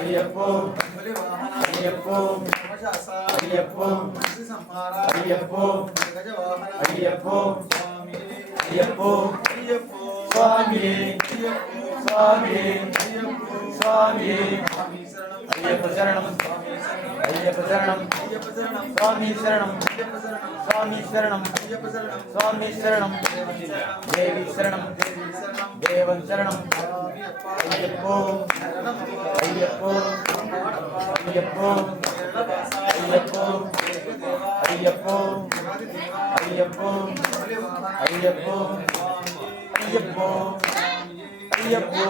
అయ్యప్పో బలివాహన అయ్యప్పో సమశాస అయ్యప్పో మంచి సంహార అయ్యప్పో గజవాహన అయ్యప్పో స్వామి అయ్యప్పో అయ్యప్పో స్వామి అయ్యప్పో స్వామి అయ్యప్పో స్వామి స్వామి శరణం అయ్యప్ప శరణం స్వామి శరణం అయ్యప్ప శరణం అయ్యప్ప శరణం స్వామి శరణం అయ్యప్ప శరణం స్వామి శరణం అయ్యప్ప శరణం స్వామి శరణం దేవి శరణం దేవి శరణం దేవన్ శరణం స్వామియప్ప అయ్యప్పో శరణమప్ప అయ్యప్పో అమ్మాడప్ప అయ్యప్పో కేరళవాస అయ్యప్పో దేవదేవ అయ్యప్పో దేవాదిదేవ అయ్యప్పో బలివాహన అయ్యప్పో స్వామి అయ్యప్పో స్వామి అయ్యప్పో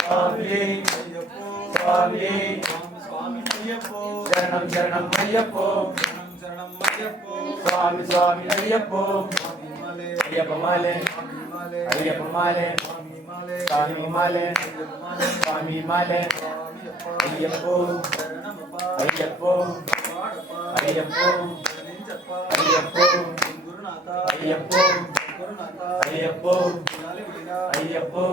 స్వామి అయ్యప్పో స్వామి స్వామి అయ్యప్పో శరణం శరణం అయ్యప్పో శరణం శరణం అయ్యప్పో స్వామి స్వామి అయ్యప్పో స్వామి మాలే అయ్యప్ప మాలే స్వామి మాలే అయ్యప్ప మాలే స్వామి మాలే స్వామి మాలే అయ్యప్ప మాలే స్వామి మాలే స్వామియప్ప అయ్యప్పో శరణమప్ప అయ్యప్పో వాడప్ప అయ్యప్పో శరణించప్ప అయ్యప్పో గురునాథ అయ్యప్పో గురునాథ అయ్యప్పో వినాలి వినా అయ్యప్పో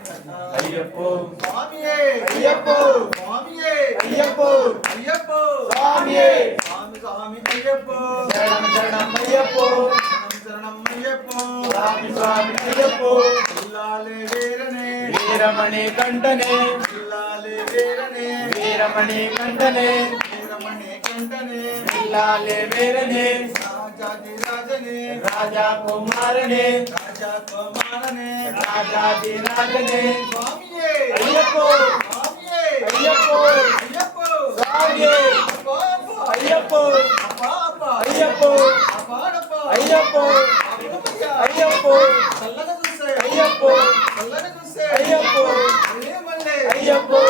కట్ట అయ్యప్పో స్వామియే అయ్యప్పో స్వామియే అయ్యప్పో అయ్యప్పో స్వామియే స్వామి స్వామి అయ్యప్పో శరణం శరణం అయ్యప్పో శరణం శరణం అయ్యప్పో స్వామి స్వామి అయ్యప్పో ఇల్లాలే వీరనే వీరమణి కంఠనే ఇల్లాలే వీరనే వీరమణి కంఠనే వీరమణి కంటనే ఇల్లాలే వీరనే రాజాది రాజనే రాజా కుమారనే రాజా కుమారనే రాజాది రాజనే స్వామియే అయ్యప్పో స్వామియే అయ్యప్పో అయ్యప్పో స్వామియే అపాప అయ్యప్పో అపాప అయ్యప్పో అపాడప అయ్యప్పో అప్పుమయ్య అయ్యప్పో చల్లగా చూసే అయ్యప్పో చల్లగా చూసే అయ్యప్పో మళ్ళీ మళ్ళీ అయ్యప్పో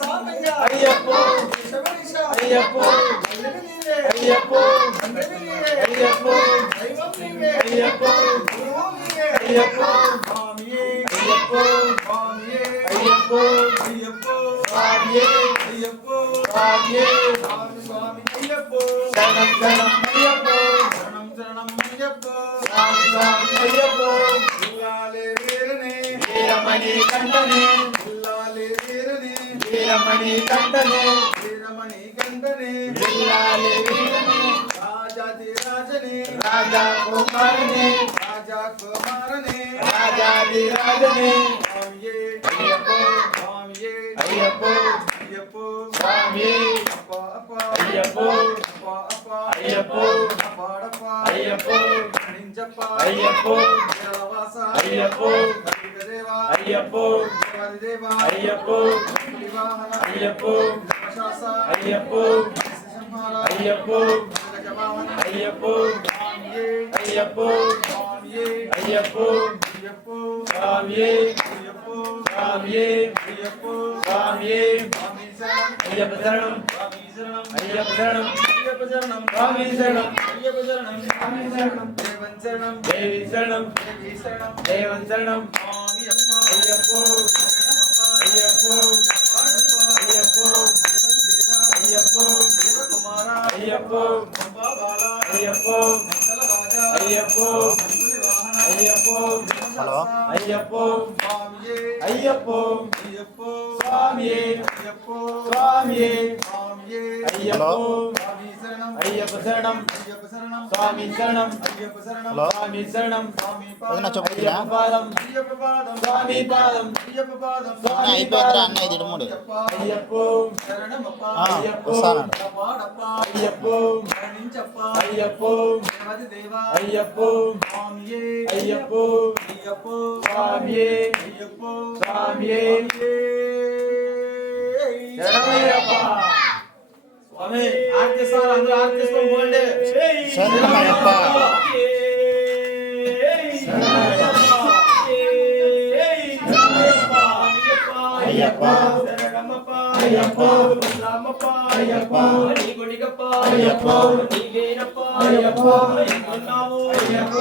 సామయ్య అయ్యప్పో శబరిష అయ్యప్పో మళ్ళీ నీవే అయ్యప్పో తండ్రి నీవే అయ్యప్పో దైవం నీవే అయ్యప్పో గురువు నీవే అయ్యప్పో స్వామియే అయ్యప్పో స్వామియే అయ్యప్పో అయ్యప్పో స్వామియే అయ్యప్పో స్వామియే స్వామి స్వామి అయ్యప్పో శరణం శరణం అయ్యప్పో శరణం శరణం అయ్యప్పో స్వామి స్వామి అయ్యప్పో ఇల్లాలే వీరనే వీరమణి కంఠనే ఇల్లాలే వీరనే వీరమణి కంఠనే వీరమణి కంటనే ఇల్లాలే వీరనే రాజాది రాజనే రాజా కుమారనే రాజా కుమారనే రాజాది రాజనే స్వామియే అయ్యప్పో స్వామియే అయ్యప్పో అయ్యప్పో స్వామి అప్ప అప్ప అయ్యప్పో అప్ప అప్ప అయ్యప్పో అపాడప్ప అయ్యప్పో శరణించప్ప అయ్యప్పో కేరళవాస అయ్యప్పో దేవ అయ్యప్పో దేవాదిదేవ అయ్యప్పో బలివాహన అయ్యప్పో సమశాస అయ్యప్పో సంహార అయ్యప్పో గజవాహన అయ్యప్పో స్వామియే అయ్యప్పో స్వామియే అయ్యప్పో అయ్యప్పో స్వామియే అయ్యప్పో స్వామియే అయ్యప్పో స్వామియే స్వామి శరణం అయ్యప్ప శరణం స్వామి శరణం అయ్యప్ప శరణం అయ్యప్ప శరణం స్వామి శరణం అయ్యప్ప శరణం స్వామి శరణం దేవన్ శరణం దేవి శరణం దేవి శరణం దేవన్ శరణం స్వామి అప్ప అయ్యప్పో అయ్యప్పో అయ్యప్పో అయ్యప్పో దేవకుమార అయ్యప్పో బాల అయ్యప్పో మంగళ రాజా అయ్యప్పో బలివాహన అయ్యప్పో అయ్యప్పో స్వామియే అయ్యప్పో అయ్యప్పో స్వామియే అయ్యప్పో స్వామియే స్వామియే అయ్యప్పో స్వామి శరణం అయ్యప్ప శరణం అయ్యప్ప శరణం స్వామి శరణం అయ్యప్ప శరణం స్వామి శరణం స్వామి వదిన పాదం చెప్పు అయ్యప్ప పాదం అయ్యప్ప పాదం స్వామి పాదం అయ్యప్ప పాదం స్వామి అయిపోయిందిరా పాదం అన్న ఇది ఇడుముడు అయ్యప్పో శరణమప్ప అయ్యప్పో వస్తానండి అపాడప్ప అయ్యప్పో శరణించప్ప అయ్యప్పో దేవాది దేవ అయ్యప్పో స్వామియే అయ్యప్పో అయ్యప్పో స్వామియే అయ్యప్పో స్వామియే శరణమయ్యప్ప స్వామి ఆర్తిస్తారు అందరూ ఆర్తిస్తాం పోండి శరణమయ్యప్ప అయ్యప్ప శరణమప్ప అయ్యప్ప రామప్ప అయ్యప్ప నీ గుడిగప్ప అయ్యప్ప నీ వేరప్ప అయ్యప్ప నీకున్నావు అయ్యప్ప